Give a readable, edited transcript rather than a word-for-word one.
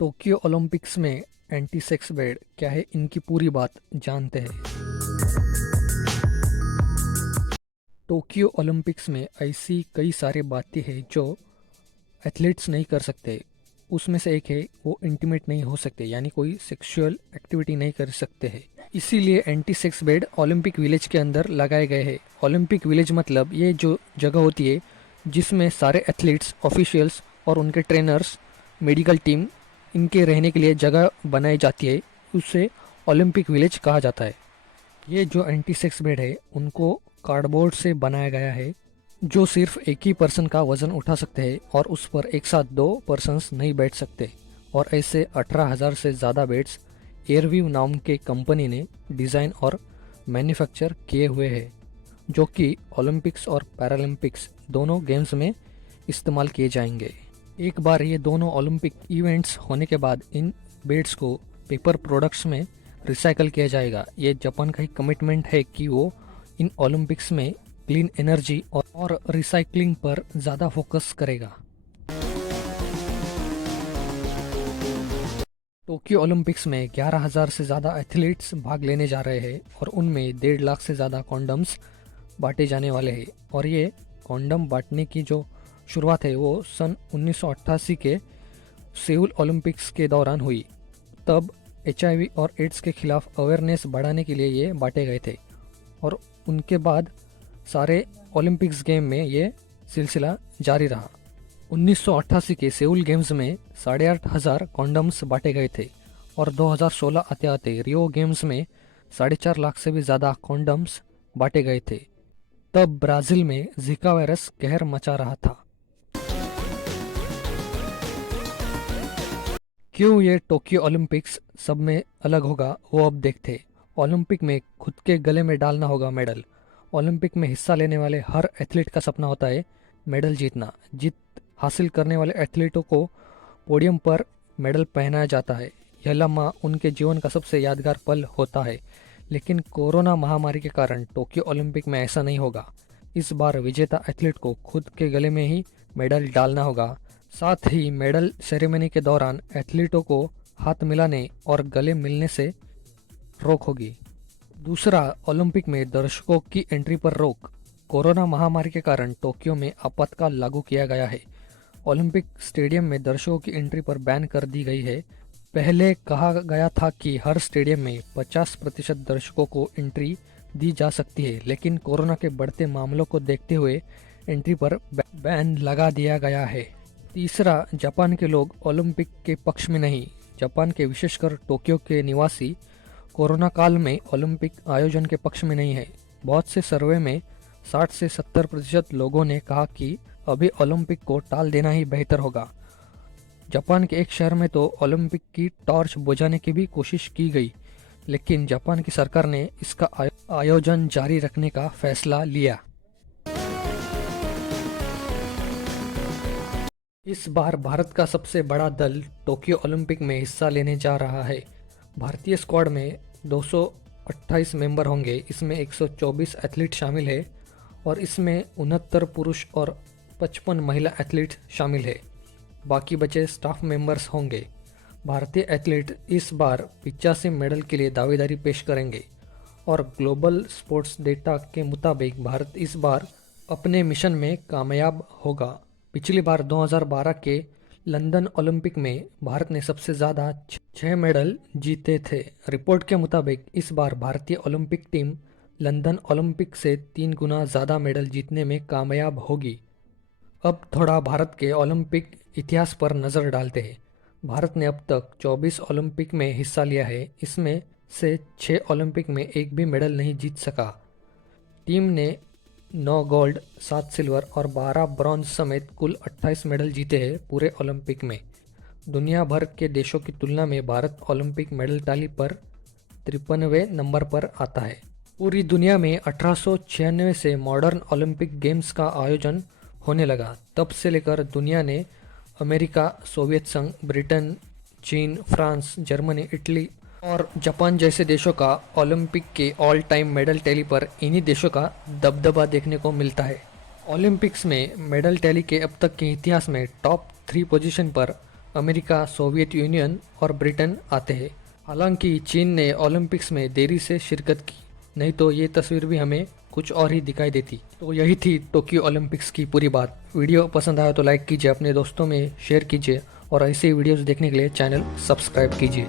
Tokyo Olympics में anti sex bed क्या है, इनकी पूरी बात जानते हैं। टोक्यो ओलंपिक्स में ऐसी कई सारी बातें हैं जो एथलीट्स नहीं कर सकते। उसमें से एक है वो इंटीमेट नहीं हो सकते, यानी कोई सेक्सुअल एक्टिविटी नहीं कर सकते हैं। इसीलिए anti sex bed Olympic village के अंदर लगाए गए हैं। ओलंपिक विलेज मतलब ये जो जगह होती है जिसमें सारे एथलीट्स, ऑफिशियल्स और उनके ट्रेनर्स, मेडिकल टीम, इनके रहने के लिए जगह बनाई जाती है, उसे ओलंपिक विलेज कहा जाता है। ये जो एंटी सेक्स बेड है उनको कार्डबोर्ड से बनाया गया है, जो सिर्फ एक ही पर्सन का वजन उठा सकते हैं और उस पर एक साथ दो पर्सन्स नहीं बैठ सकते। और ऐसे 18,000 से ज़्यादा बेड्स एयरव्यू नाम के कंपनी ने डिज़ाइन और मैन्युफैक्चर किए हुए हैं, जो कि ओलंपिक्स और पैरालंपिक्स दोनों गेम्स में इस्तेमाल किए जाएंगे। एक बार ये दोनों ओलंपिक इवेंट्स होने के बाद इन बेड्स को पेपर प्रोडक्ट्स में रिसाइकल किया जाएगा। ये जापान का ही कमिटमेंट है कि वो इन ओलंपिक्स में क्लीन एनर्जी और रिसाइकलिंग पर ज़्यादा फोकस करेगा। टोक्यो ओलंपिक्स में 11,000 से ज़्यादा एथलीट्स भाग लेने जा रहे हैं और उनमें 1.5 लाख से ज़्यादा कॉन्डम्स बांटे जाने वाले हैं। और ये कॉन्डम बांटने की जो शुरुआत है वो सन 1988 के सेउल ओलंपिक्स के दौरान हुई। तब HIV और एड्स के खिलाफ अवेयरनेस बढ़ाने के लिए ये बांटे गए थे और उनके बाद सारे ओलंपिक्स गेम में ये सिलसिला जारी रहा। 1988 के सेउल गेम्स में 8,500 कॉन्डम्स बांटे गए थे और 2016 आते आते रियो गेम्स में 4.5 लाख से भी ज़्यादा कॉन्डम्स बांटे गए थे। तब ब्राज़ील में जिका वायरस कहर मचा रहा था। क्यों ये टोक्यो ओलंपिक्स सब में अलग होगा वो अब देखते। ओलंपिक में खुद के गले में डालना होगा मेडल। ओलंपिक में हिस्सा लेने वाले हर एथलीट का सपना होता है मेडल जीतना। जीत हासिल करने वाले एथलीटों को पोडियम पर मेडल पहनाया जाता है। यह लम्हा उनके जीवन का सबसे यादगार पल होता है। लेकिन कोरोना महामारी के कारण टोक्यो ओलंपिक में ऐसा नहीं होगा। इस बार विजेता एथलीट को खुद के गले में ही मेडल डालना होगा। साथ ही मेडल सेरेमनी के दौरान एथलीटों को हाथ मिलाने और गले मिलने से रोक होगी। दूसरा, ओलंपिक में दर्शकों की एंट्री पर रोक। कोरोना महामारी के कारण टोक्यो में आपातकाल लागू किया गया है। ओलंपिक स्टेडियम में दर्शकों की एंट्री पर बैन कर दी गई है। पहले कहा गया था कि हर स्टेडियम में 50% दर्शकों को एंट्री दी जा सकती है, लेकिन कोरोना के बढ़ते मामलों को देखते हुए एंट्री पर बैन लगा दिया गया है। तीसरा, जापान के लोग ओलंपिक के पक्ष में नहीं। जापान के विशेषकर टोक्यो के निवासी कोरोना काल में ओलंपिक आयोजन के पक्ष में नहीं है। बहुत से सर्वे में 60 से 70% लोगों ने कहा कि अभी ओलंपिक को टाल देना ही बेहतर होगा। जापान के एक शहर में तो ओलंपिक की टॉर्च बुझाने की भी कोशिश की गई, लेकिन जापान की सरकार ने इसका आयोजन जारी रखने का फैसला लिया। इस बार भारत का सबसे बड़ा दल टोक्यो ओलंपिक में हिस्सा लेने जा रहा है। भारतीय स्क्वाड में 228 मेंबर होंगे। इसमें 124 एथलीट शामिल है और इसमें 69 पुरुष और 55 महिला एथलीट शामिल है। बाकी बचे स्टाफ मेंबर्स होंगे। भारतीय एथलीट इस बार 85 मेडल के लिए दावेदारी पेश करेंगे और ग्लोबल स्पोर्ट्स डेटा के मुताबिक भारत इस बार अपने मिशन में कामयाब होगा। पिछली बार 2012 के लंदन ओलंपिक में भारत ने सबसे ज़्यादा 6 मेडल जीते थे। रिपोर्ट के मुताबिक इस बार भारतीय ओलंपिक टीम लंदन ओलंपिक से 3 गुना ज़्यादा मेडल जीतने में कामयाब होगी। अब थोड़ा भारत के ओलंपिक इतिहास पर नज़र डालते हैं। भारत ने अब तक 24 ओलंपिक में हिस्सा लिया है। इसमें से 6 ओलंपिक में एक भी मेडल नहीं जीत सका। टीम ने 9 गोल्ड, 7 सिल्वर और 12 ब्रॉन्ज समेत कुल 28 मेडल जीते हैं पूरे ओलंपिक में। दुनिया भर के देशों की तुलना में भारत ओलंपिक मेडल ताली पर 53वें नंबर पर आता है। पूरी दुनिया में 1896 से मॉडर्न ओलंपिक गेम्स का आयोजन होने लगा। तब से लेकर दुनिया ने अमेरिका, सोवियत संघ, ब्रिटेन, चीन, फ्रांस, जर्मनी, इटली और जापान जैसे देशों का ओलंपिक के ऑल टाइम मेडल टैली पर इन्हीं देशों का दबदबा देखने को मिलता है। ओलंपिक्स में मेडल टैली के अब तक के इतिहास में टॉप 3 पोजीशन पर अमेरिका, सोवियत यूनियन और ब्रिटेन आते हैं। हालांकि चीन ने ओलंपिक्स में देरी से शिरकत की, नहीं तो ये तस्वीर भी हमें कुछ और ही दिखाई देती। तो यही थी टोक्यो ओलंपिक्स की पूरी बात। वीडियो पसंद आया तो लाइक कीजिए, अपने दोस्तों में शेयर कीजिए और ऐसे ही वीडियोस देखने के लिए चैनल सब्सक्राइब कीजिए।